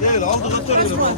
Değil, aldı götürüyor.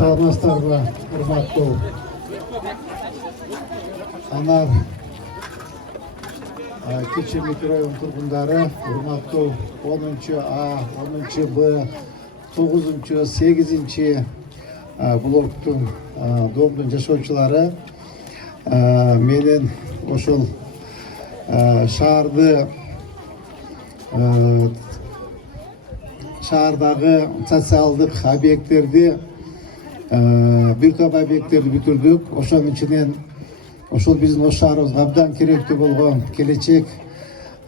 Саламатсыздарбы, урматтуу анар Кичи микрорайон тургундары, урматтуу 10А, 10Б, 9, 8 блоктун домдун жашоочулары менен ошол шаардагы социалдык объекттерди бир топ объекттерди бүтүрдүк. Ошонун ичинен ошол биздин ош шаарыбызга абдан керектүү болгон келечек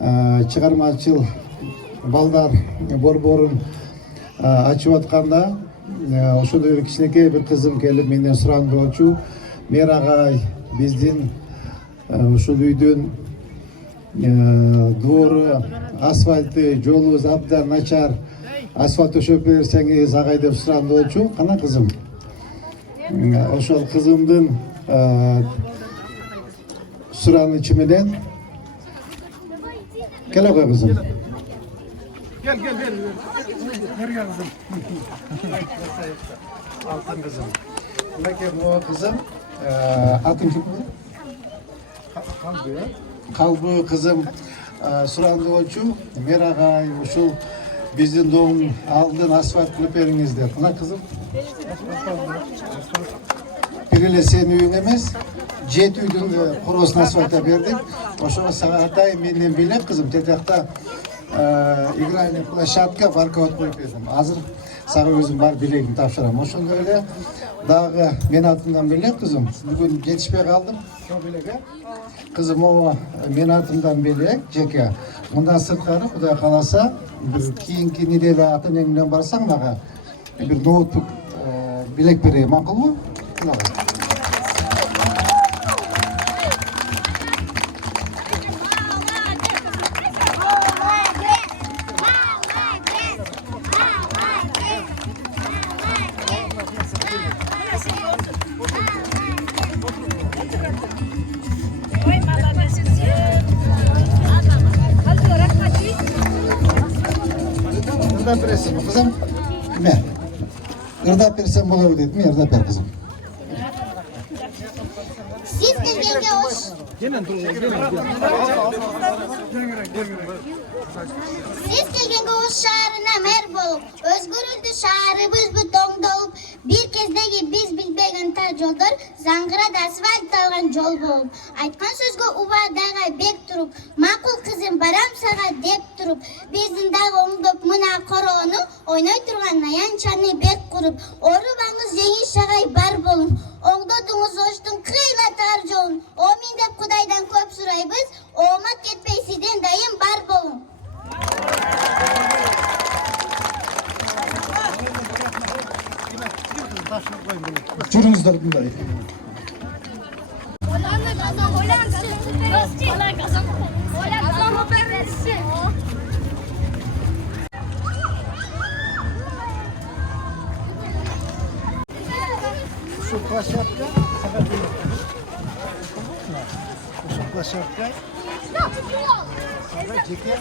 чыгармачыл балдар борборун ачып атканда ошондой бир кичинекей бир кызым келип менден суранды болчу. Мэр агай, биздин ушул үйдүн двору, асфальты, жолубуз абдан начар. Асфальт төшөп берсеңиз агай деп суранды болчу. Кана кызым? Ошол кызымдын суранычы менен кел ага кызым. Gel kızım. Алтын кызым. Мынакей могу кызым. Атын ким? Калбы кызым суранды болчу. Мэр агай ушул биздин домдун алдын асфальт кылып бериңиз деп. Мына кызым. Бир эле сенин үйүң эмес, 7 үйдүн короосун асфальттап бердик. Ошого сага атайын менден белек кызым, тетиякта игральный площадка, баркаут коюп бердим. Азыр сага өзүм бар белегимди тапшырам. Ошондой эле дагы мен атымдан белек кызым. Бүгүн жетишпей калдым. Ошол белек, кызым, могу мен атымдан белек жеке. Мындан сырткары Кудай кааласа, кийинки неделе ата-эне менен барсаң мага бир ноутбук белек берейин, макулбу? Irдап бересиң кызым? Эме? Irдап берсең болобу дейт. Мен ырдап бер кызым. Siz келгенге ош. Siz келгенге ош шаарына мэр болуп, өзгөрүлдү шаарыбызбы тоңдолуп, бир кездеги биз билбеген тар жолдор заңгырады асфальтталган жол болуп, айткан сөзгө убадага бек туруп, макул кызым барам сага деп туруп, биздин дагы оңдоп мына короону ойной турган аянчаны бек куруп, оорубаңыз жеңиш агай бар болуң, оңдодуңуз оштун кыйла тар жолун, омин деп Кудайдан көп сурайбыз, оомат кетпей сизден дайым бар болуң. Жүрүңүздөр мындай. Şu площадка sakat Şu площадка sonra jeke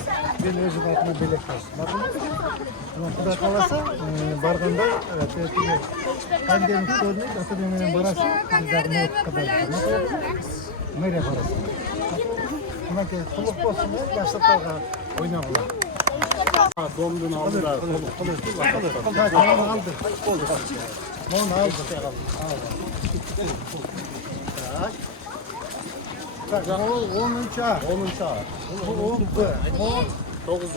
ben özüm atına belek basın. Bakın. Kuda kalasa barganda kandemik görünüyor. Atademinin barası bizlerine kadar. Nereye barası? Buna ki kuluk olsun yaşlıklarga oynamalar. Domdun aldılar. Onu aldı. Bak, o 10. çağ. 10. çağ. Bu 9.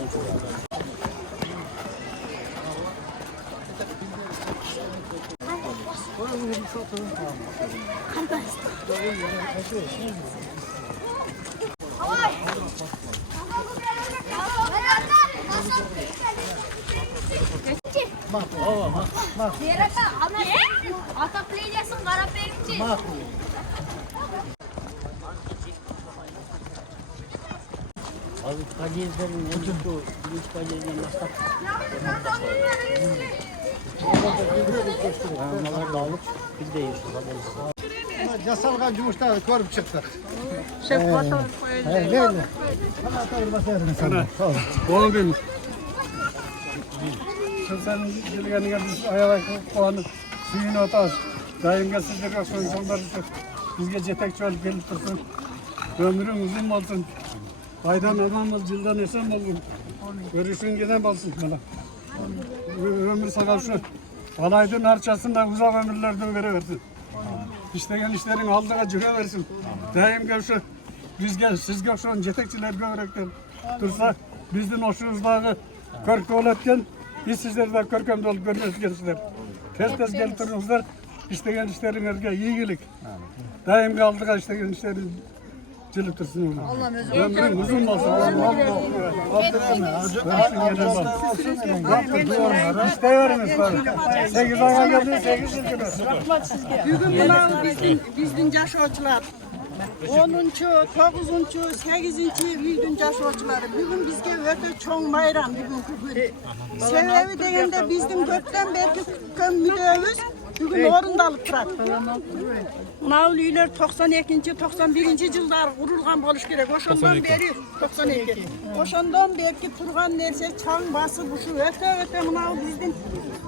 Отопление қарап Makul. Подъездерин өтүп, үч подъезден баштап. Аналарды алып, бизде Jasalgan жұмыстарды көріп шықтық. Лейли. Sana atayım basarım sana. Oğlum benim. Sen gelgenine biz ayağa koğanıp suyunu atağız. Daimga sizlerge soyunçanlar için bizge jetekçi olup gelip dursun. Ömrün uzun olsun. Aydan adam ol, yıldan esen olsun. Görüşün giden olsun bana. Ömür sana şu alaydın harçasında uzak ömürlerde vereversin. İştegen işlerin aldığa cüre versin. Daimga şu bizge, sizge şu jetekçiler görekten dursa bizden hoşunuzdaki körkü olatken biz sizlerden körkemde olup görmez gelsinler. Tez gelip durunuzlar. İstegen işlerinizge iyilik. Daim kaldığa istegen işlerin cılıp dursun. Ömrün uzun olsun. İsteyiverimiz bari. 8 ay'a geldi, 8 yıl gibi. Bugün bunlar bizden yaşayıcılar. 10. 9. 8. yılın yaşayıcıları. Bugün bizge öte çoğun bayram bugünkü gün. Sebebi degende bizden gökten belki müdövüz bugün orundalıp durar. Mağul uylar 92. 91. yıllar kurulgan boluş gerek. Oşondan beri 92. Oşondan belki turgan nerse çağın bası bu şu öte mağul bizden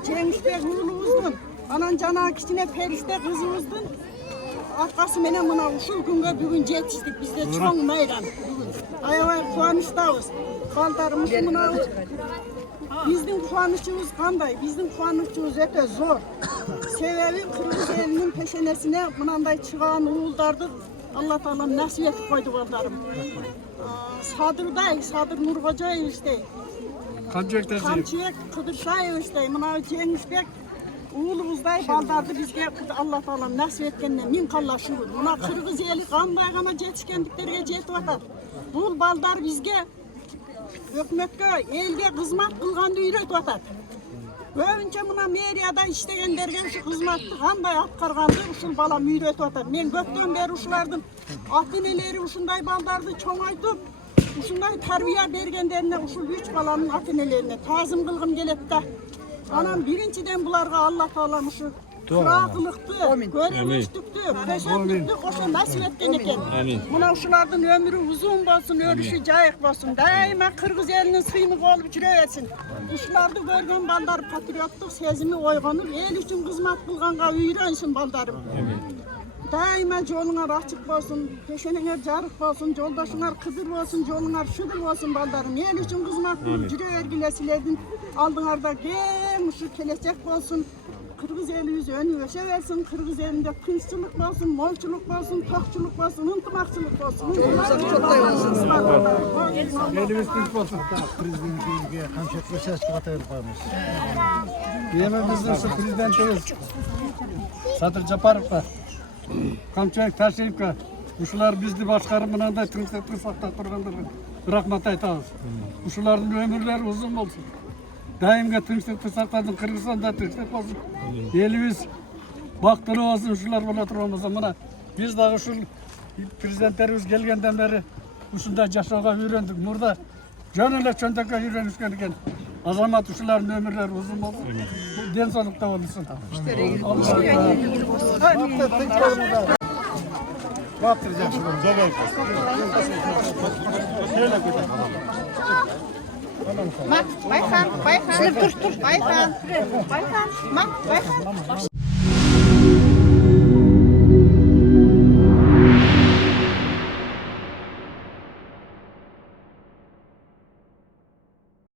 Cengişbek oğlumuzdun. Anan cana kichine perişte kızımızdın. Arkası menen mına uşul günge bugün yetiştik bizde çoğun mayran bugün. Ayağa kuvanıştayız. Baldarımız mına bizden kuvanışımız kanday, bizden kuvanışımız öte zor. Sebebi Kırgız elinin peşenesine mınanday çıkan uğuldardı. Allah Teala nasip etip koydu baldarım. Sadır Nurgocay işte. Kamçıyak Kıdırşay işte. Mına Cengişbek Uğulumuzday baldardı bizge Allah Teala nasip etkenine min kalla şükür. Buna Kırgız eli kanday gana yetişkendiklerine yetip atar. Bu baldar bizge hükümetke elge kızmat kılgandı үйrötüp atar. Önce buna meriyada iştegenlerge şu kızmatты kanday atkargandı uşul balam үйrötüp atar. Men köpten beri uşulardın atineleri uşunday baldardı çoğaytıp uşunday tarbiya bergenlerine uşul 3 balanın atinelerine tazım kılgım gelip de. Anam birinciden bularga Allah Teala şu kırakılıktı, görevmiştükti, peşenlikti koşu nasip etken eken. Buna uşulardın ömrü uzun bolsun, ölüşü jayık bolsun. Daima Kırgız elinin sıyınık olup jureversin. Uşulardı görgen balдар patriottuk sezimi oygonup, el üçün kızmat kılganга үйrönsün baldarım. Daima joluңar açık bolsun, peşeneňer jarık bolsun, joldaşıňar kızır bolsun, joluňar şudur bolsun baldarım. El üçün kızmat kılıp jurevergile silerdiň aldıňarda keng uşu kelечek bolsun. Kırgız elimiz önü öşeversin, Kırgız elinde kınççılık bolsun, molçuluk bolsun, tokçuluk bolsun, ıntımakçılık bolsun. Elimiz tinç olsun. Президентке камчатка шашып атайын коебуз. Yemin bizim şu prezidentimiz Sadır Japarov'a, Kamçayık Taşıyev'e, uşular bizni başkarı mınanday tırsak turganlarga rahmat aytabız. Uşuların ömürleri uzun olsun. Daimga tinchlik saqladın, Kırgızstanda tinchlik olsun. Elimiz baktılı olsun, uşular bola turmasa mına biz dagı uşul prezidentlerimiz gelgenden beri uşunda yaşauga үйröndük. Murda jön ele çöntekке үйрөнүшкөн экен. Azamat uşuların ömürleri uzun olsun. Den solukta olsun. Batıracağım şimdi. Gel. Şöyle gidelim. Bayhan. Dur. Bayhan. Mak, Bayhan.